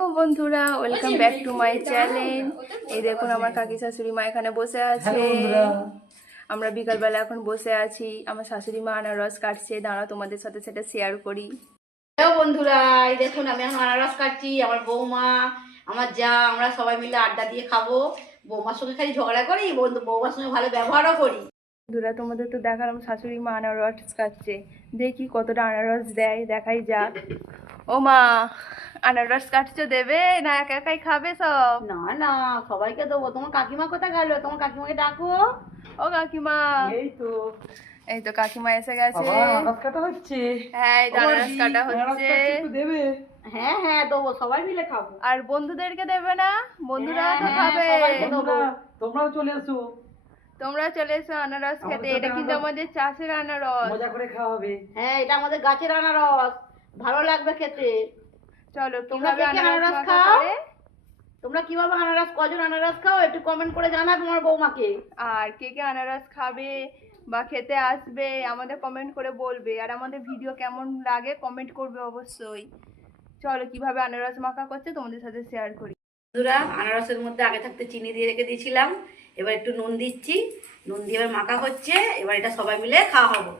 বন্ধুরা, welcome back to my channel. এই দেখুন আমার কাকি শাশুড়ি মা এখানে বসে আছে। আমরা বিকালবেলা এখন বসে আছি। আমার শাশুড়ি মা আনারস কাটছে, দাঁড়াও তোমাদের সাথে সেটা শেয়ার করি। হ্যালো বন্ধুরা, এই দেখুন আমি এখন আনারস কাটছি। আমার বৌমা, আমার যা, আমরা সবাই মিলে আড্ডা দিয়ে খাবো। বৌমার সঙ্গে খালি ঝগড়া করি, বৌমার সঙ্গে ভালো ব্যবহারও করি। বন্ধুরা, তোমাদের তো দেখালাম শাশুড়ি মা আনারস কাটছে, দেখি কতটা আনারস দেয়, দেখাই যাক। ও মা, আনারস কাটছো, দেবে না একা একাই খাবে সব? না না, সবাইকে দেবো। তোমার কাকিমা কোথায় গেল? তোমার কাকিমাকে ডাকো। ও কাকিমা, এই তো এই তো কাকিমা এসে গেছে। আনারস কাটা হচ্ছে। হ্যাঁ, এই তো আনারস কাটা হচ্ছে। একটু দেবে? হ্যাঁ হ্যাঁ দেবো, সবাই মিলে খাবো। আর বন্ধুদেরকে দেবে না? বন্ধুরা তো হ্যাঁ, খাবে। সবাইকে দেবো। তোমরাও চলে এসো, তোমরা চলে এসো আনারস আমাদের খেতে। সাথে এটা কিন্তু আনারস আমাদের চাষের আনারস। মজা করে খাওয়া হবে। হ্যাঁ, এটা আমাদের গাছের আনারস, ভালো লাগবে খেতে। চলো, তোমরা কিভাবে কে কে আনারস আনারস মাখা খাও? করে তোমরা কিভাবে আনারস, কজন আনারস খাও একটু কমেন্ট করে জানাবে তোমার বৌমাকে। আর কে কে আনারস খাবে বা খেতে আসবে আমাদের কমেন্ট করে বলবে। আর আমাদের ভিডিও কেমন লাগে কমেন্ট করবে অবশ্যই। চলো, কিভাবে আনারস মাখা করছে তোমাদের সাথে শেয়ার করি। বন্ধুরা, আনারসের মধ্যে আগে থাকতে চিনি দিয়ে রেখে দিয়েছিলাম, এবার একটু নুন দিচ্ছি। নুন দিয়ে এবার মাখা হচ্ছে, এবার এটা সবাই মিলে খাওয়া হবে।